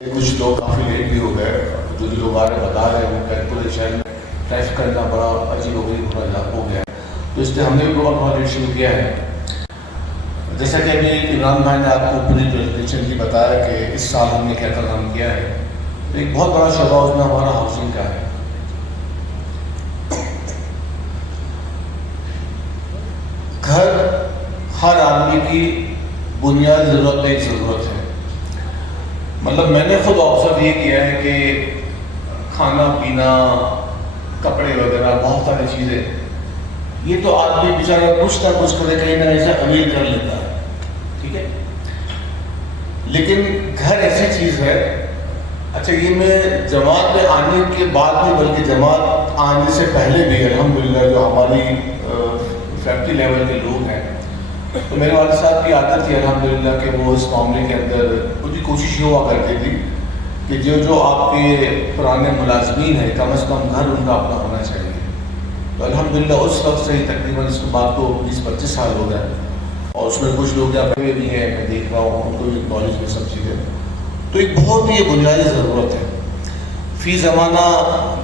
کچھ لوگ کافی لیٹ بھی ہو گئے. جو لوگ آ رہے بتا رہے ہیں وہ پورے شہر میں ٹریفک کرنا بڑا عجیب و غریب ہو گیا. تو اس لیے ہم نے بھی پروگرام بہت لیٹ شروع کیا ہے. جیسا کہ ابھی عمران بھائی نے آپ کو پوری پریزنٹیشن کی بتایا کہ اس سال ہم نے کیا کیا کام کیا ہے. ایک بہت بڑا شعبہ اس میں ہمارا ہاؤسنگ کا ہے. گھر ہر آدمی کی بنیادی ضرورت میں ایک ضرورت ہے. مطلب میں نے خود آبزرو یہ کیا ہے کہ کھانا پینا کپڑے وغیرہ بہت ساری چیزیں یہ تو آدمی بیچارہ کچھ نہ کچھ کرے کہیں نہ کہیں سے امیر کر لیتا ہے. ٹھیک ہے, لیکن گھر ایسی چیز ہے. اچھا, یہ میں جماعت میں آنے کے بعد نہیں بلکہ جماعت آنے سے پہلے بھی الحمدللہ جو ہماری فیملی لیول کے لوگ ہیں, تو میرے والد صاحب کی عادت تھی الحمدللہ کہ وہ اس معاملے کے اندر ان کی کوشش یہ ہوا کرتی تھی کہ جو آپ کے پرانے ملازمین ہیں کم از کم گھر ان کا اپنا ہونا چاہیے. تو الحمدللہ اس وقت سے ہی تقریباً اس کے بعد کو 20-25 سال ہو گئے, اور اس میں کچھ لوگ جہاں پہ بھی ہیں میں دیکھ رہا ہوں ان کو بھی نالج میں سب چیزیں. تو ایک بہت ہی بنیادی ضرورت ہے. فی زمانہ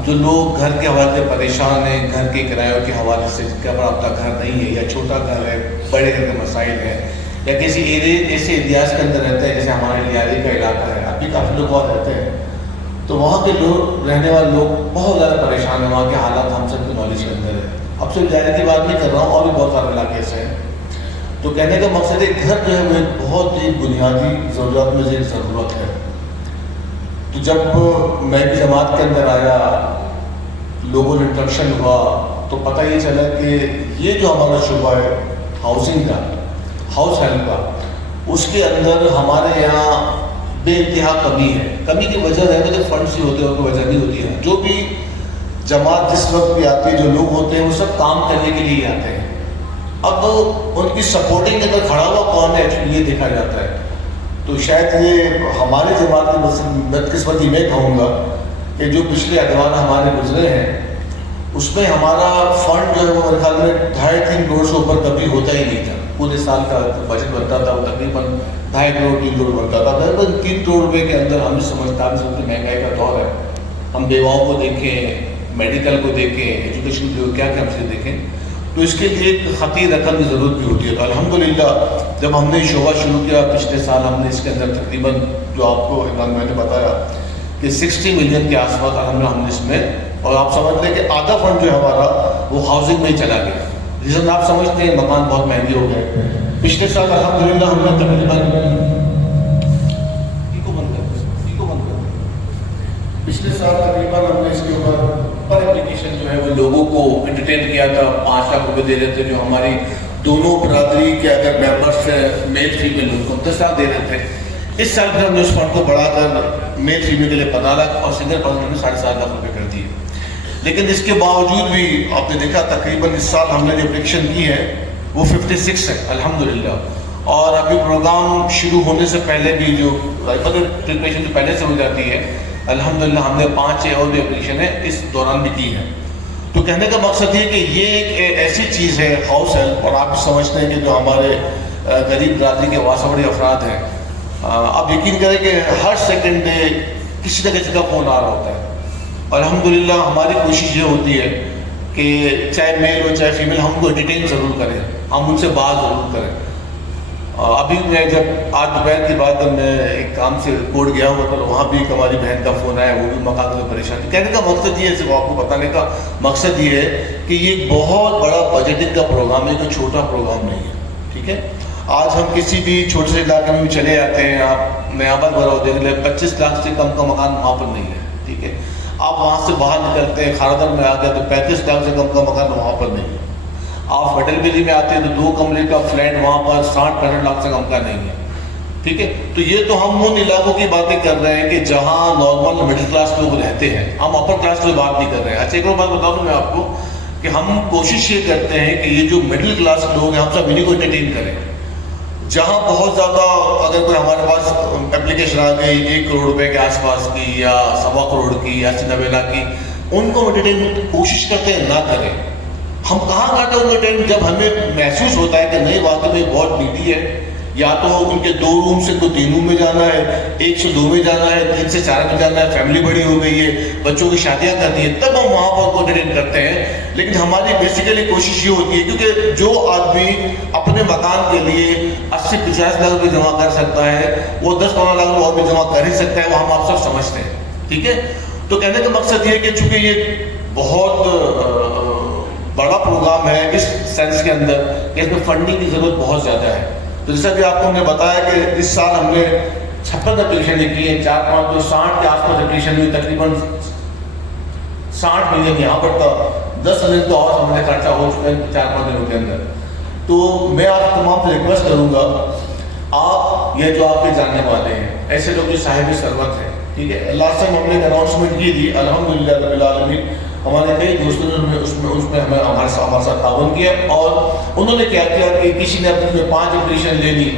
جو لوگ گھر کے حوالے سے پریشان ہیں, گھر کے کرایوں کے حوالے سے کیا بڑا اپنا گھر نہیں ہے یا چھوٹا گھر ہے, بڑے گھر کے مسائل ہیں, یا کسی ایسے ایریاز کے اندر رہتے ہیں جیسے ہمارے لیاری کا علاقہ ہے, اب بھی کافی لوگ وہاں رہتے ہیں, تو وہاں کے لوگ رہنے والے لوگ بہت زیادہ پریشان ہیں. وہاں کے حالات ہم سب کی نالج کے اندر ہے. اب صرف لیاری کی بات نہیں کر رہا ہوں, اور بھی بہت سارے علاقے ایسے ہیں. تو کہنے کا مقصد ہے گھر جو ہے وہ ایک بہت ہی بنیادی ضرورت میں سے ایک ضرورت ہے. تو جب میں بھی جماعت کے اندر آیا, لوگوں نے انٹرکشن ہوا, تو پتہ یہ چلا کہ یہ جو ہمارا شعبہ ہے ہاؤسنگ کا, ہاؤس ہیلپ کا, اس کے اندر ہمارے یہاں بے انتہا کمی ہے. کمی کی وجہ ہے کہ فنڈس ہی ہوتے ہیں, ان کی وجہ نہیں ہوتی ہے. جو بھی جماعت جس وقت بھی آتی ہے, جو لوگ ہوتے ہیں وہ سب کام کرنے کے لیے آتے ہیں. اب ان کی سپورٹنگ کے اندر کھڑا ہوا کون ہے ایکچولی یہ دیکھا جاتا ہے. تو شاید یہ ہمارے جماعت کی بدقسمتی میں کہوں گا کہ جو پچھلے ادوار ہمارے گزرے ہیں اس میں ہمارا فنڈ جو ہے وہ میرے خیال میں 2.5-3 کروڑ سے اوپر کبھی ہوتا ہی نہیں تھا. پورے سال کا بجٹ بنتا تھا وہ تقریباً 2.5 کروڑ 3 کروڑ بنتا تھا. تقریباً 3 کروڑ روپے کے اندر ہم سمجھتا ہے کہ مہنگائی کا دور ہے. ہم بیواؤں کو دیکھیں, میڈیکل کو دیکھیں, ایجوکیشن کو کیا کیا ہم سے دیکھیں, تو اس کے لیے ایک خطیر رقم کی ضرورت بھی ہوتی ہے. تو الحمدللہ جب ہم نے شعبہ شروع کیا پچھلے سال, ہم نے اس کے اندر تقریباً جو آپ کو عمران بھائی نے بتایا کہ 60 ملین کے آس پاس الحمدللہ ہم نے اس میں, اور آپ سمجھ لیں کہ آدھا فنڈ جو ہے ہمارا وہ ہاؤسنگ میں ہی چلا گیا. ریزن آپ سمجھتے ہیں مکان بہت مہنگے ہو گئے. پچھلے سال الحمدللہ ہم نے تقریباً ہم نے اس کے اوپر پر اپلیکیشن جو ہے وہ لوگوں کو انٹرٹین کیا تھا. 5 لاکھ روپے دے رہے تھے جو ہماری دونوں برادری کے اگر ممبرس ہیں میل فیمیل ان کو 10 لاکھ دے رہے تھے. اس سال پھر ہم نے اس فنڈ کو بڑھا کر میل فیمیل کے لیے 15 لاکھ اور سنگل پرسن نے 7.5 لاکھ روپے کر دیے. لیکن اس کے باوجود بھی آپ نے دیکھا تقریباً اس سال ہم نے جو اپلیکیشن کی ہے وہ 56 ہے الحمدللہ. اور ابھی پروگرام شروع ہونے سے پہلے بھی جو پریپریشن جو پہلے سے ہو جاتی ہے الحمدللہ ہم نے 5 اور بھی اپلیکیشن ہے اس دوران بھی کی ہے. تو کہنے کا مقصد یہ کہ یہ ایک ایسی چیز ہے ہاؤس ہیلپ, اور آپ سمجھتے ہیں کہ جو ہمارے غریب برادری کے واسطے بڑے افراد ہیں, آپ یقین کریں کہ ہر سیکنڈ ڈے کسی نہ کسی کا فون آ رہا ہوتا ہے. الحمدللہ ہماری کوشش یہ ہوتی ہے کہ چاہے میل ہو چاہے فیمیل ہم کو انٹرٹین ضرور کریں, ہم ان سے بات ضرور کریں. ابھی میں جب آج دوپہر کی بات میں ایک کام سے کوٹ گیا ہوا تو وہاں بھی ایک ہماری بہن کا فون آیا, وہ بھی مکان میں پریشان تھی. کہنے کا مقصد یہ ہے, صرف آپ کو بتانے کا مقصد یہ ہے کہ یہ ایک بہت بڑا بجٹنگ کا پروگرام ہے, کوئی چھوٹا پروگرام نہیں ہے. ٹھیک ہے, آج ہم کسی بھی چھوٹے سے علاقے میں بھی چلے جاتے ہیں, آپ میں آباد بھرا دیکھ لیں 25 لاکھ سے کم کا مکان وہاں پر نہیں ہے. ٹھیک ہے, آپ وہاں سے باہر نکلتے ہیں خاردر میں آ گئے تو 35 لاکھ سے کم کا مکان وہاں پر نہیں ہے. آپ وڈل گلی میں آتے ہیں تو 2 کمرے کا فلیٹ وہاں پر 60-65 لاکھ سے کم کا نہیں ہے. ٹھیک ہے, تو یہ تو ہم ان علاقوں کی باتیں کر رہے ہیں کہ جہاں نارمل مڈل کلاس لوگ رہتے ہیں, ہم اپر کلاس کی بات نہیں کر رہے ہیں. اچھا ایک اور بات بتا دوں میں آپ کو کہ ہم کوشش یہ کرتے ہیں کہ یہ جو مڈل کلاس لوگ ہیں ہم سب انہیں کو انٹرٹین کریں. جہاں بہت زیادہ اگر کوئی ہمارے پاس اپلیکیشن آ گئی 1 کروڑ روپے کے آس پاس کی یا 1.25 کروڑ کی یا 90 لاکھ کی, ان کو انٹرٹین کوشش کرتے ہیں نہ کریں. ہم کہاں کرتے ہیں ان کو انٹرٹین جب ہمیں محسوس ہوتا ہے کہ نہیں واقعی میں بہت نیڈی ہے یا تو ان کے 2 روم سے کوئی 3 روم میں جانا ہے, 1 سے 2 میں جانا ہے, 3 سے 4 میں جانا ہے, فیملی بڑی ہو گئی ہے, بچوں کی شادیاں کرنی ہے, تب ہم وہاں پر کوآرڈینیٹ کرتے ہیں. لیکن ہماری بیسیکلی کوشش یہ ہوتی ہے کیونکہ جو آدمی اپنے مکان کے لیے 80-50 لاکھ روپے جمع کر سکتا ہے وہ 10-15 لاکھ روپے اور بھی جمع کر ہی سکتا ہے, وہ ہم آپ سب سمجھتے ہیں. ٹھیک ہے, تو کہنے کا مقصد یہ ہے کہ چونکہ یہ بہت بڑا پروگرام ہے اس سینس کے اندر کہ اس میں فنڈنگ کی ضرورت بہت زیادہ ہے. تو جیسا کہ آپ کو ہم نے بتایا کہ اس سال ہم نے 56 اپلیکیشنیں کی ہیں, 4-5 تو 60 کے آس پاس اپلیکیشن ہوئی, تقریباً 60 ملین یہاں پر تھا, 10 ملین تو اور ہم نے خرچہ ہو چکا ہے 4-5 دنوں کے اندر. تو میں آپ تمام سے ریکویسٹ کروں گا, آپ یہ جو آپ کے جاننے والے ہیں ایسے لوگ جو صاحب ثروت ہیں, ٹھیک ہے, لاسٹ ٹائم ہم نے ایک اناؤنسمنٹ کی تھی, الحمدللہ رب العالمین ہمارے کئی دوستوں نے اس میں ہمیں ہمارے ساتھ تعاون کیا, اور انہوں نے کیا کیا کہ کسی نے اپنے 5 اپلیکیشن لے لی,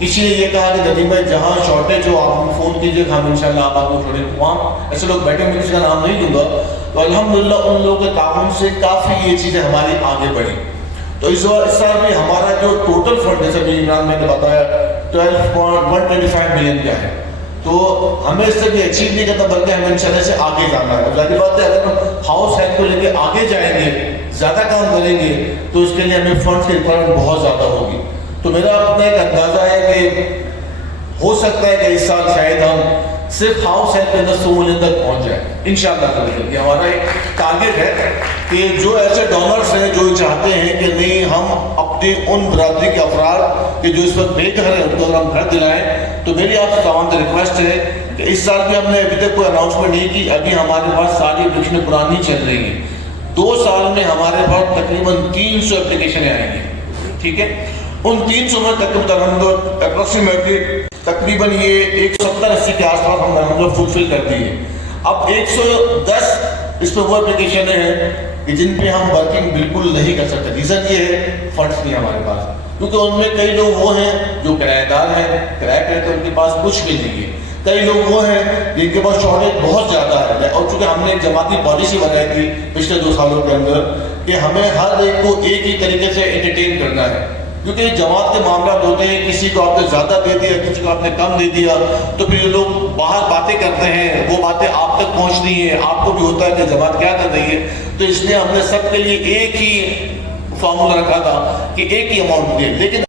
کسی نے یہ کہا کہ ندیم بھائی جہاں شارٹیج ہو آپ ہمیں فون کیجیے, ہم انشاءاللہ آپ کو چھوڑیں. وہاں ایسے لوگ بیٹھے, میں کسی کا نام نہیں دوں گا, تو الحمدللہ ان لوگوں کے تعاون سے کافی یہ چیزیں ہماری آگے بڑھی. تو اس سال میں ہمارا جو ٹوٹل فنڈ جیسے بھی عمران میں نے بتایا 12.125 ملین کا ہے, تو ہمیں اس سے بھی اچیو نہیں کرنا بلکہ ہمیں انشاءاللہ سے آگے جانا ہے. ظاہر بات ہے اگر ہم ہاؤس ہیلپ کو لے کے آگے جائیں گے, زیادہ کام کریں گے, تو اس کے لیے ہمیں فنڈس کی ریکوائرمنٹ بہت زیادہ ہوگی. تو میرا اپنا ایک اندازہ ہے کہ ہو سکتا ہے کہ اس سال شاید ہم صرف ہاؤس ہیلپ کے اندر 100 ملین تک پہنچ جائیں انشاءاللہ. یہ ہمارا ایک ٹارگیٹ ہے کہ جو ایسے ڈونرز ہیں جو چاہتے ہیں کہ نہیں ہم اپنی ان برادری کے افراد کہ جو اس وقت بے گھر ہیں ان کو اگر ہم گھر دلائیں, تو میری آپ سے تمام سے ریکویسٹ ہے کہ اس سال بھی ہم نے ابھی تک کوئی اناؤنسمنٹ نہیں کی, ابھی ہمارے پاس ساری اپلیکیشنیں پرانی چل رہی ہیں. 2 سال میں ہمارے پاس تقریباً 300 اپلیکیشنیں آئیں گی. ٹھیک ہے, ان 300 میں تقریباً اپروکسیمیٹلی تقریباً یہ 170-80 کے آس پاس ہم نے فلفل کر دی ہے. اب 110 اس پہ وہ اپلیکیشنیں ہیں کہ جن پہ ہم ورکنگ بالکل نہیں کر سکتے. ریزن یہ ہے فنڈس نہیں ہمارے پاس, کیونکہ ان میں کئی لوگ وہ ہیں جو کرایہ دار ہیں, کرایہ کرتے ہیں, ان کے پاس کچھ بھی نہیں ہے. کئی لوگ وہ ہیں جن کے پاس شارٹیج بہت زیادہ ہے, اور چونکہ ہم نے ایک جماعتی پالیسی بنائی تھی پچھلے 2 سالوں کے اندر کہ ہمیں ہر ایک کو ایک ہی طریقے سے انٹرٹین کرنا ہے, کیونکہ جماعت کے معاملات ہوتے ہیں, کسی کو آپ نے زیادہ دے دیا, کسی کو آپ نے کم دے دیا, تو پھر یہ لوگ باہر باتیں کرتے ہیں, وہ باتیں آپ تک پہنچتی ہیں, آپ کو بھی ہوتا ہے کہ جماعت کیا کر رہی ہے. تو اس لیے ہم نے سب کے لیے ایک ہی فارمولا رکھا تھا کہ ایک ہی اماؤنٹ دے, لیکن